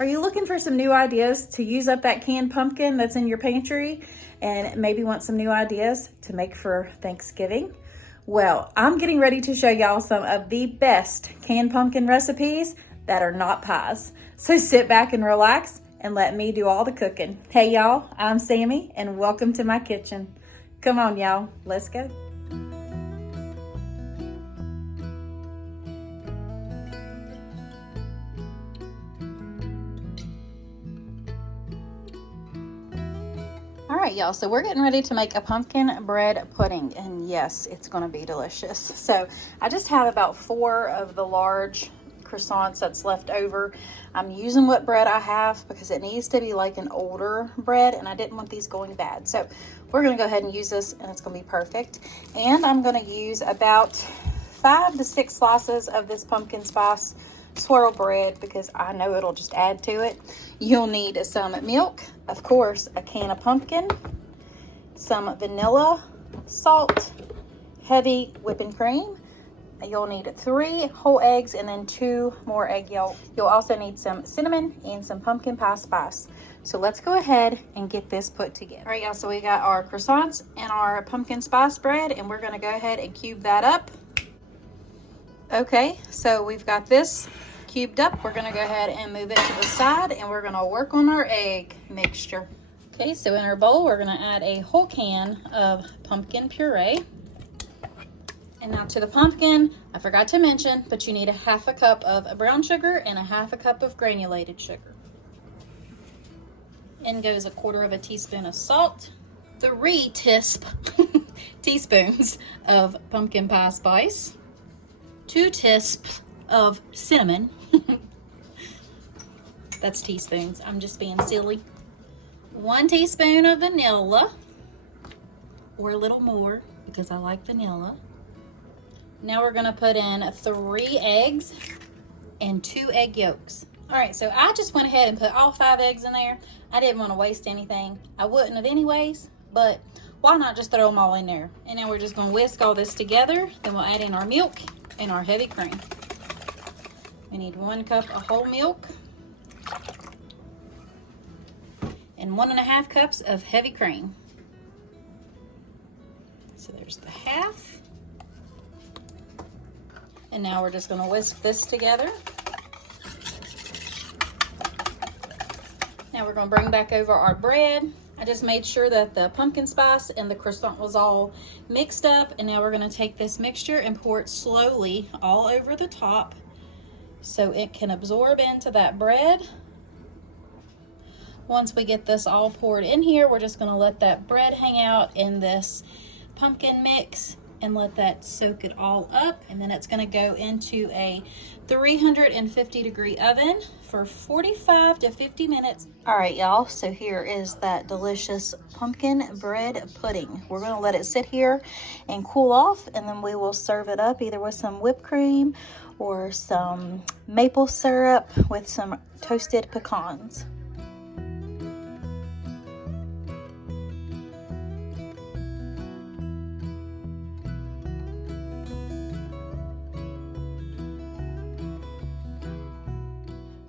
Are you looking for some new ideas to use up that canned pumpkin that's in your pantry and maybe want some new ideas to make for Thanksgiving? Well, I'm getting ready to show y'all some of the best canned pumpkin recipes that are not pies. So sit back and relax and let me do all the cooking. Hey y'all, I'm Sammy and welcome to my kitchen. Come on y'all, let's go. All right, y'all, so we're getting ready to make a pumpkin bread pudding, and yes, it's gonna be delicious. So I just have about 4 of the large croissants that's left over. I'm using what bread I have because it needs to be like an older bread, and I didn't want these going bad. So we're gonna go ahead and use this, and it's gonna be perfect. And I'm gonna use about 5 to 6 slices of this pumpkin spice swirl bread because I know it'll just add to it. You'll need some milk, of course, a can of pumpkin, some vanilla, salt, heavy whipping cream. You'll need 3 whole eggs and then 2 more egg yolks. You'll also need some cinnamon and some pumpkin pie spice. So let's go ahead and get this put together. All right, y'all, so we got our croissants and our pumpkin spice bread, and we're gonna go ahead and cube that up. Okay, so we've got this cubed up. We're gonna go ahead and move it to the side, and we're gonna work on our egg mixture. Okay, so in our bowl, we're gonna add a whole can of pumpkin puree. And now to the pumpkin, I forgot to mention, but you need a 1/2 cup of brown sugar and a 1/2 cup of granulated sugar. In goes 1/4 teaspoon of salt, 3 teaspoons of pumpkin pie spice, 2 teaspoons of cinnamon. That's teaspoons, I'm just being silly. 1 teaspoon of vanilla, or a little more because I like vanilla. Now we're gonna put in 3 eggs and 2 egg yolks. All right, so I just went ahead and put all 5 eggs in there. I didn't want to waste anything. I wouldn't have anyways, but why not just throw them all in there? And now we're just gonna whisk all this together. Then we'll add in our milk and our heavy cream. We need 1 cup of whole milk and 1½ cups of heavy cream. So there's the 1/2. And now we're just gonna whisk this together. Now we're gonna bring back over our bread. I just made sure that the pumpkin spice and the croissant was all mixed up. And now we're gonna take this mixture and pour it slowly all over the top so it can absorb into that bread. Once we get this all poured in here, we're just gonna let that bread hang out in this pumpkin mix and let that soak it all up. And then it's gonna go into a 350-degree oven for 45 to 50 minutes. All right, y'all, so here is that delicious pumpkin bread pudding. We're gonna let it sit here and cool off, and then we will serve it up either with some whipped cream or some maple syrup with some toasted pecans.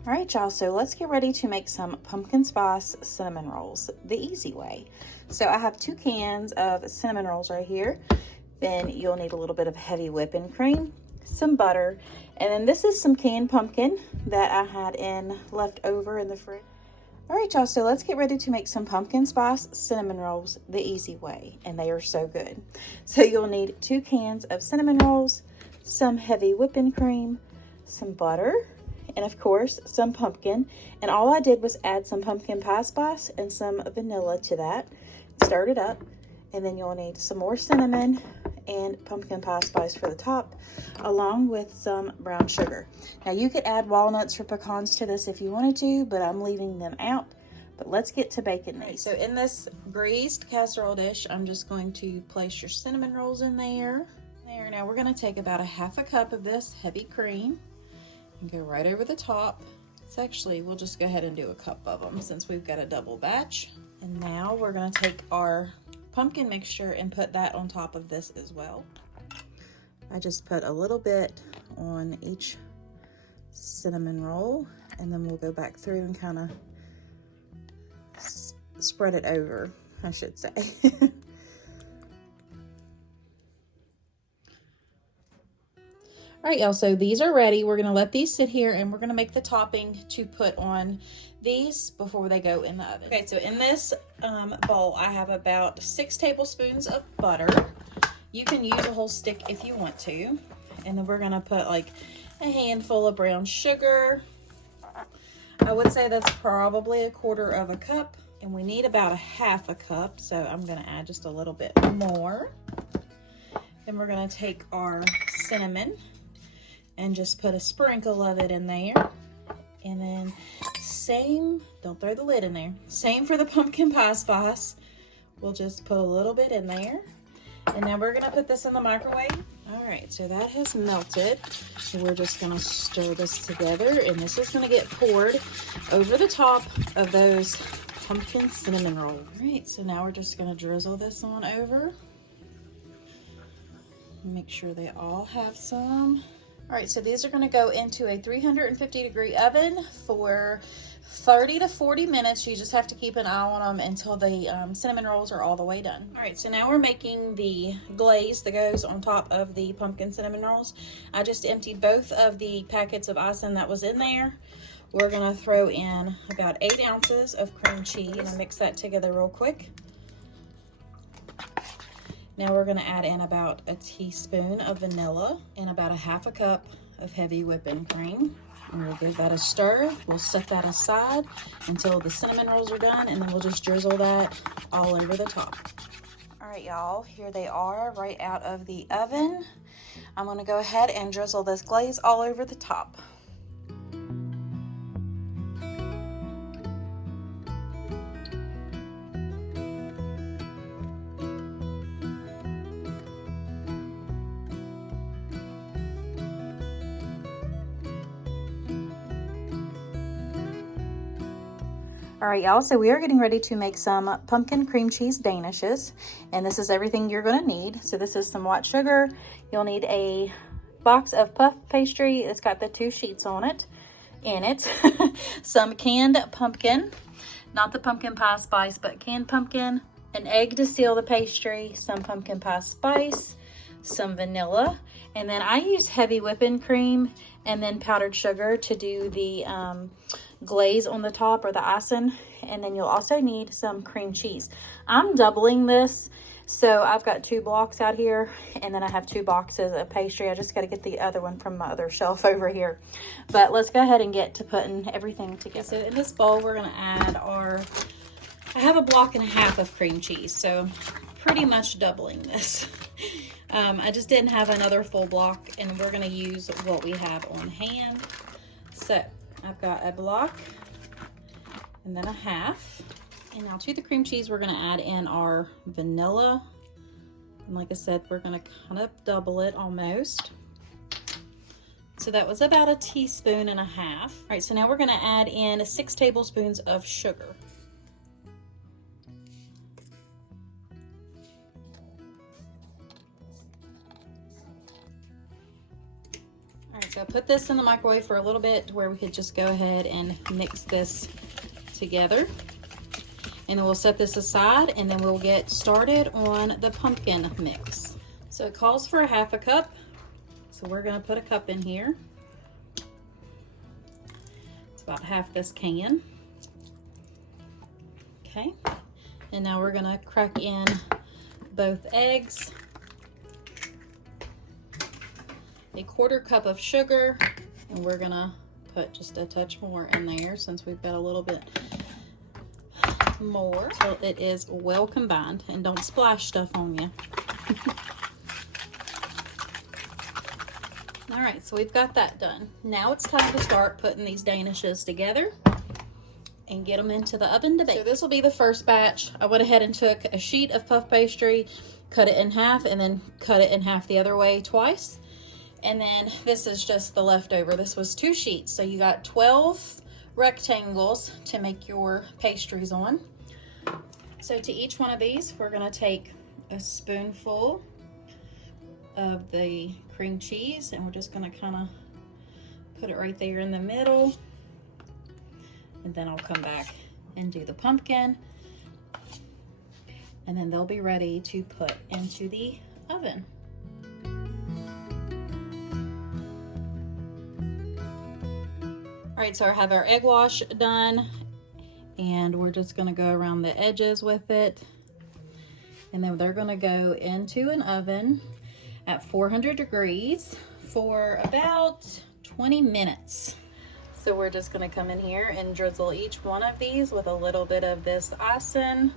All right, y'all, so let's get ready to make some pumpkin spice cinnamon rolls the easy way. So I have 2 cans of cinnamon rolls right here. Then you'll need a little bit of heavy whipping cream, some butter, and then this is some canned pumpkin that I had left over in the fridge. All right, y'all, so let's get ready to make some pumpkin spice cinnamon rolls the easy way, and they are so good. So you'll need 2 cans of cinnamon rolls, some heavy whipping cream, some butter, and of course some pumpkin. And all I did was add some pumpkin pie spice and some vanilla to that, stirred it up, and then you'll need some more cinnamon and pumpkin pie spice for the top, along with some brown sugar. Now you could add walnuts or pecans to this if you wanted to, but I'm leaving them out. But let's get to baking these. So in this greased casserole dish, I'm just going to place your cinnamon rolls in there. Now we're gonna take about 1/2 cup of this heavy cream and go right over the top. It's actually, we'll just go ahead and do a cup of them since we've got a double batch. And now we're gonna take our pumpkin mixture and put that on top of this as well. I just put a little bit on each cinnamon roll, and then we'll go back through and kind of spread it over, I should say. All right, y'all, so these are ready. We're gonna let these sit here and we're gonna make the topping to put on these before they go in the oven. Okay, so in this bowl, I have about 6 tablespoons of butter. You can use a whole stick if you want to. And then we're gonna put like a handful of brown sugar. I would say that's probably 1/4 cup. And we need about 1/2 cup, so I'm gonna add just a little bit more. Then we're gonna take our cinnamon and just put a sprinkle of it in there. And then same, don't throw the lid in there. Same for the pumpkin pie spice. We'll just put a little bit in there. And now we're gonna put this in the microwave. All right, so that has melted. So we're just gonna stir this together, and this is gonna get poured over the top of those pumpkin cinnamon rolls. All right, so now we're just gonna drizzle this on over. Make sure they all have some. All right, so these are gonna go into a 350-degree oven for 30 to 40 minutes. You just have to keep an eye on them until the cinnamon rolls are all the way done. All right, so now we're making the glaze that goes on top of the pumpkin cinnamon rolls. I just emptied both of the packets of icing that was in there. We're gonna throw in about 8 ounces of cream cheese. I'm gonna mix that together real quick. Now we're gonna add in about a teaspoon of vanilla and about 1/2 cup of heavy whipping cream. And we'll give that a stir. We'll set that aside until the cinnamon rolls are done, and then we'll just drizzle that all over the top. All right, y'all, here they are right out of the oven. I'm gonna go ahead and drizzle this glaze all over the top. All right, y'all, so we are getting ready to make some pumpkin cream cheese Danishes, and this is everything you're gonna need. So this is some white sugar. You'll need a box of puff pastry. It's got the 2 sheets on it, some canned pumpkin, not the pumpkin pie spice, but canned pumpkin, an egg to seal the pastry, some pumpkin pie spice, some vanilla, and then I use heavy whipping cream and then powdered sugar to do the glaze on the top, or the icing. And then you'll also need some cream cheese. I'm doubling this, so I've got 2 blocks out here, and then I have 2 boxes of pastry. I just got to get the other one from my other shelf over here. But let's go ahead and get to putting everything together. So in this bowl, we're going to add I have 1.5 blocks of cream cheese, so pretty much doubling this. I just didn't have another full block, and we're going to use what we have on hand. So I've got 1 block and then 1/2. And now to the cream cheese, we're going to add in our vanilla. And like I said, we're going to kind of double it almost. So that was about 1.5 teaspoons. All right, so now we're going to add in 6 tablespoons of sugar. So I put this in the microwave for a little bit where we could just go ahead and mix this together. And then we'll set this aside, and then we'll get started on the pumpkin mix. So it calls for 1/2 cup. So we're gonna put 1 cup in here. It's about half this can. Okay. And now we're gonna crack in both eggs, 1/4 cup of sugar, and we're gonna put just a touch more in there since we've got a little bit more, so it is well combined, and don't splash stuff on you. All right, so we've got that done. Now it's time to start putting these Danishes together and get them into the oven to bake. So this will be the first batch. I went ahead and took a sheet of puff pastry, cut it in half, and then cut it in half the other way twice. And then this is just the leftover. This was 2 sheets, so you got 12 rectangles to make your pastries on. So to each one of these, we're gonna take a spoonful of the cream cheese, and we're just gonna kind of Put it right there in the middle. And then I'll come back and do the pumpkin. And then they'll be ready to put into the oven. All right, so I have our egg wash done, and we're just gonna go around the edges with it. And then they're gonna go into an oven at 400 degrees for about 20 minutes. So we're just gonna come in here and drizzle each one of these with a little bit of this icing.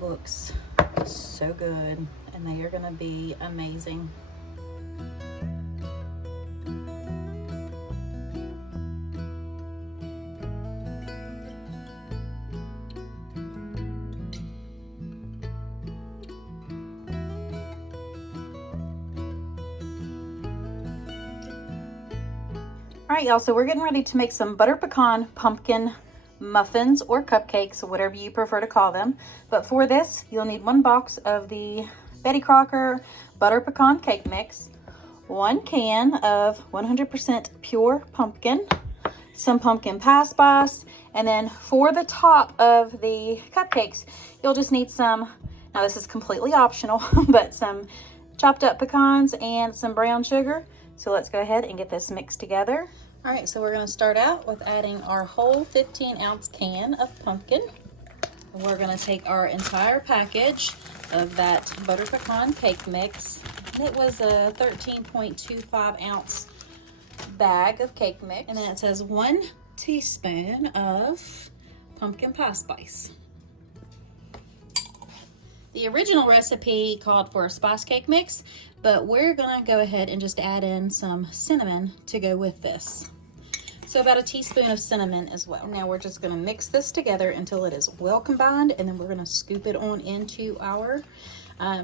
Looks so good, and they are gonna be amazing. All right, y'all, so we're getting ready to make some butter pecan pumpkin muffins or cupcakes, whatever you prefer to call them. But for this, you'll need 1 box of the Betty Crocker butter pecan cake mix, 1 can of 100% pure pumpkin, some pumpkin pie spice, and then for the top of the cupcakes, you'll just need some, now this is completely optional, but some chopped up pecans and some brown sugar. So let's go ahead and get this mixed together. All right, so we're gonna start out with adding our whole 15-ounce can of pumpkin. And we're gonna take our entire package of that butter pecan cake mix. It was a 13.25 ounce bag of cake mix. And then it says 1 teaspoon of pumpkin pie spice. The original recipe called for a spice cake mix, but we're gonna go ahead and just add in some cinnamon to go with this. So about a teaspoon of cinnamon as well. Now we're just gonna mix this together until it is well combined, and then we're gonna scoop it on into our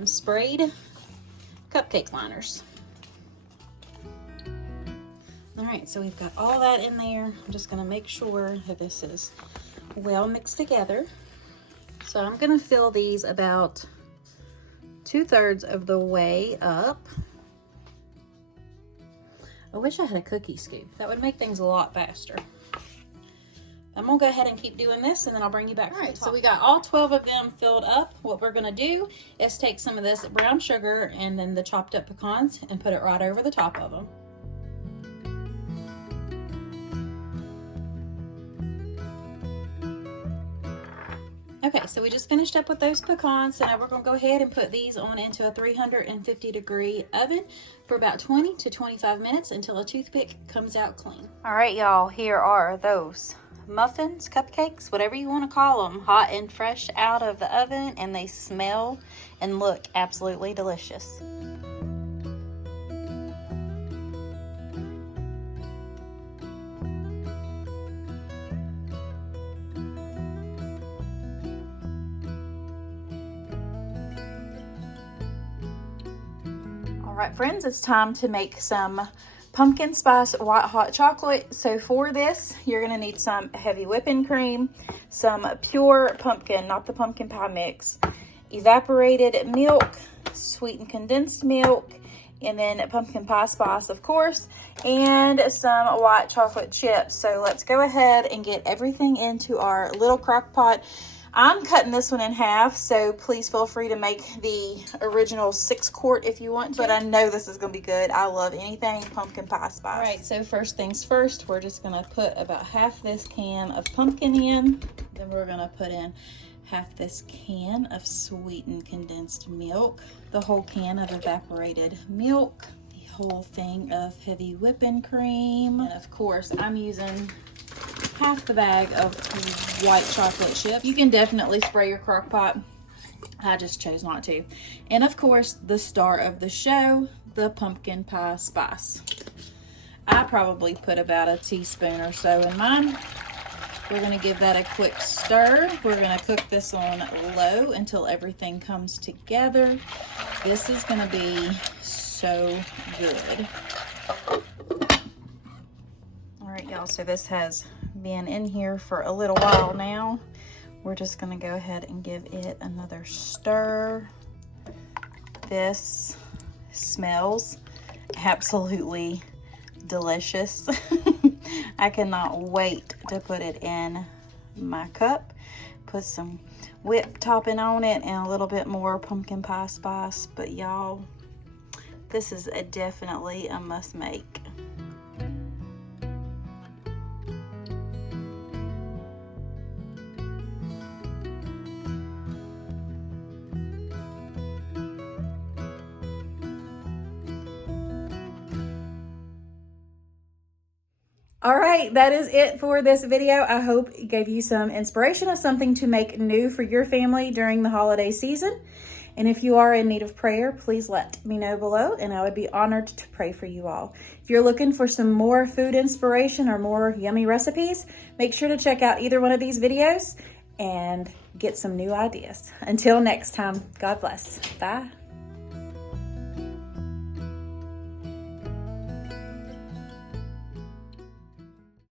sprayed cupcake liners. All right, so we've got all that in there. I'm just gonna make sure that this is well mixed together. So I'm gonna fill these about 2/3 of the way up. I wish I had a cookie scoop. That would make things a lot faster. I'm gonna go ahead and keep doing this, and then I'll bring you back. All right, so we got all 12 of them filled up. What we're gonna do is take some of this brown sugar and then the chopped up pecans and put it right over the top of them. Okay, so we just finished up with those pecans, so now we're gonna go ahead and put these on into a 350-degree oven for about 20 to 25 minutes until a toothpick comes out clean. All right, y'all, here are those muffins, cupcakes, whatever you wanna call them, hot and fresh out of the oven, and they smell and look absolutely delicious. All right, friends, it's time to make some pumpkin spice white hot chocolate. So for this, you're gonna need some heavy whipping cream, some pure pumpkin, not the pumpkin pie mix, evaporated milk, sweetened condensed milk, and then pumpkin pie spice, of course, and some white chocolate chips. So let's go ahead and get everything into our little crock pot. I'm cutting this one in half, so please feel free to make the original 6-quart if you want to. But I know this is gonna be good. I love anything pumpkin pie spice. All right, so first things first, we're just gonna put about half this can of pumpkin in. Then we're gonna put in half this can of sweetened condensed milk, the whole can of evaporated milk, the whole thing of heavy whipping cream, and of course I'm using half the bag of white chocolate chips. You can definitely spray your crock pot. I just chose not to. And of course, the star of the show, the pumpkin pie spice. I probably put about a teaspoon or so in mine. We're gonna give that a quick stir. We're gonna cook this on low until everything comes together. This is gonna be so good. All right, y'all, so this has been in here for a little while now. We're just gonna go ahead and give it another stir. This smells absolutely delicious. I cannot wait to put it in my cup. Put some whip topping on it and a little bit more pumpkin pie spice. But y'all, this is definitely a must make. All right, that is it for this video. I hope it gave you some inspiration of something to make new for your family during the holiday season. And if you are in need of prayer, please let me know below, and I would be honored to pray for you all. If you're looking for some more food inspiration or more yummy recipes, make sure to check out either one of these videos and get some new ideas. Until next time, God bless. Bye.